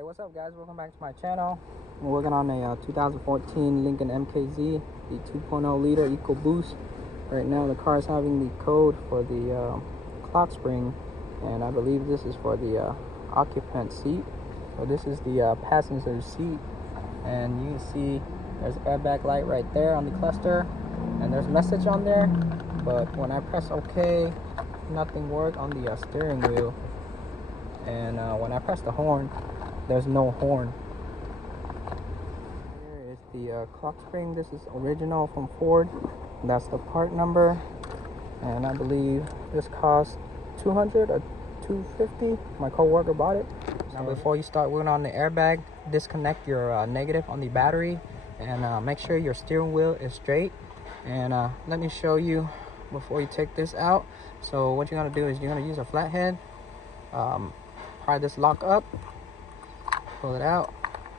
Hey, what's up guys, welcome back to my channel. I'm working on a 2014 Lincoln MKZ, the 2.0 liter EcoBoost. Right now the car is having the code for the Clockspring, and I believe this is for the occupant seat. So this is the passenger seat, and you can see there's airbag light right there on the cluster, and there's a message on there, but when I press OK, nothing worked on the steering wheel, and when I press the horn, there's no horn. Here is the Clockspring. This is original from Ford. That's the part number, and I believe this cost $200 or $250. My co-worker bought it. Now before you start working on the airbag, disconnect your negative on the battery, and make sure your steering wheel is straight. And let me show you before you take this out. So what you're gonna do is you're gonna use a flathead, pry this lock up, pull it out,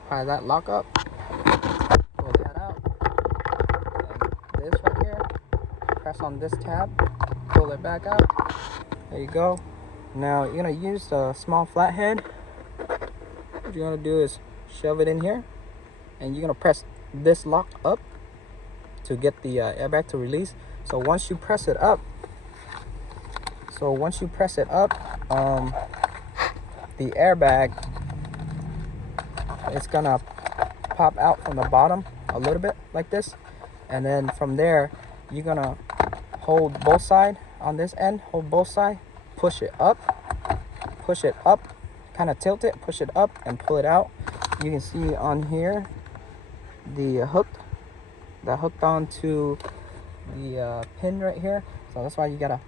pry that lock up, pull that out, and this right here, press on this tab, pull it back out. There you go. Now you're gonna use a small flathead. What you're gonna do is shove it in here, and you're gonna press this lock up to get the airbag to release. So once you press it up, the airbag, it's gonna pop out from the bottom a little bit like this, and then from there you're gonna hold both sides on this end, hold both sides, push it up, kind of tilt it, push it up and pull it out. You can see on here the hooked onto the pin right here, so that's why you gotta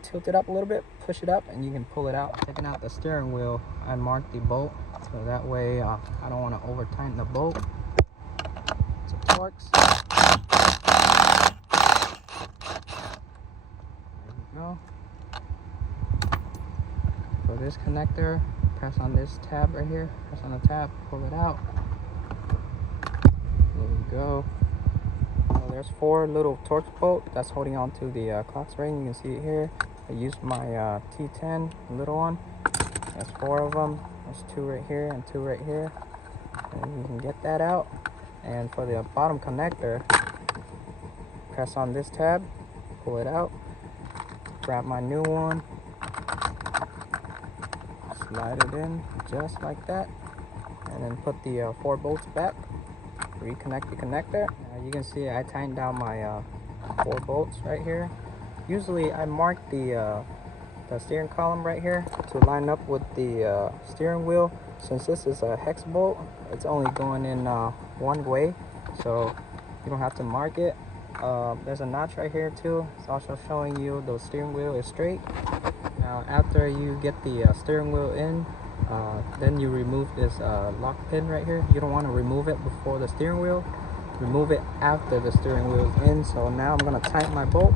tilt it up a little bit, push it up, and you can pull it out. Taking out the steering wheel, I marked the bolt, so that way I don't want to over tighten the bolt. So Torx. There you go. For this connector, press on this tab right here, press on the tab, pull it out. There you go. So there's 4 little Torx bolts that's holding on to the Clockspring. You can see it here. I used my T10 little one. There's 4 of them. There's 2 right here and 2 right here, and you can get that out. And for the bottom connector, press on this tab, pull it out, grab my new one, slide it in just like that, and then put the 4 bolts back, reconnect the connector. You can see I tightened down my 4 bolts right here. Usually I mark the steering column right here to line up with the steering wheel. Since this is a hex bolt, it's only going in one way, so you don't have to mark it. There's a notch right here too. It's also showing you the steering wheel is straight. Now after you get the steering wheel in, then you remove this lock pin right here. You don't want to remove it before the steering wheel. Remove it after the steering wheel is in. So now I'm going to tighten my bolt.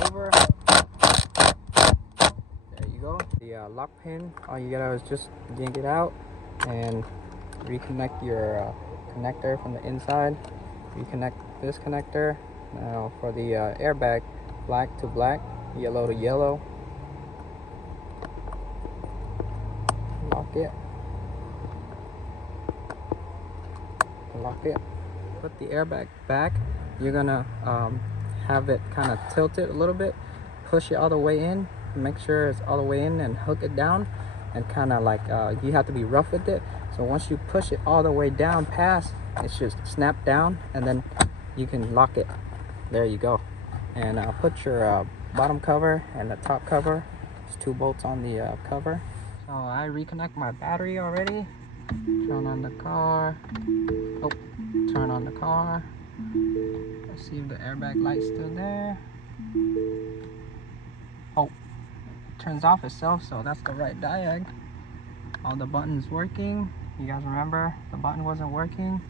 Over. There you go. The lock pin, all you gotta is just yank it out and reconnect your connector from the inside. Reconnect this connector. Now for the airbag, black to black, yellow to yellow. Lock it. Lock it. Put the airbag back. You're gonna have it kind of tilted a little bit, push it all the way in, make sure it's all the way in, and hook it down, and kind of like you have to be rough with it. So once you push it all the way down past, it should snap down, and then you can lock it. There you go. And put your bottom cover and the top cover. There's 2 bolts on the cover. So I reconnect my battery already. Turn on the car. Oh, turn on the car. Let's see if the airbag light's still there. Oh, it turns off itself, so that's the right diag. All the buttons working. You guys remember the button wasn't working.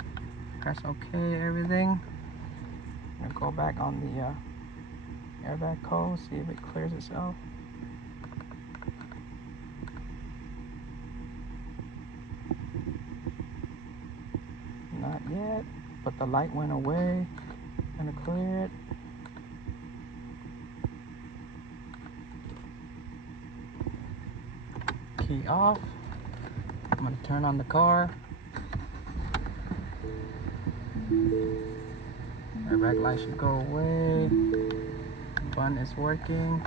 Press OK, everything. I'm gonna go back on the airbag code, see if it clears itself. Not yet, but the light went away. Gonna clear it. key off. I'm gonna turn on the car. Airbag light should go away. Button is working.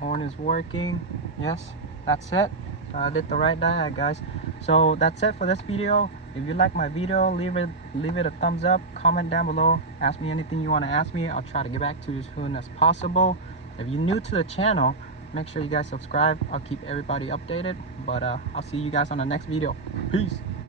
Horn is working. Yes, that's it. So I did the right diag, guys. So that's it for this video. If you like my video, leave it a thumbs up. Comment down below. Ask me anything you want to ask me. I'll try to get back to you as soon as possible. If you're new to the channel, make sure you guys subscribe. I'll keep everybody updated. But I'll see you guys on the next video. Peace.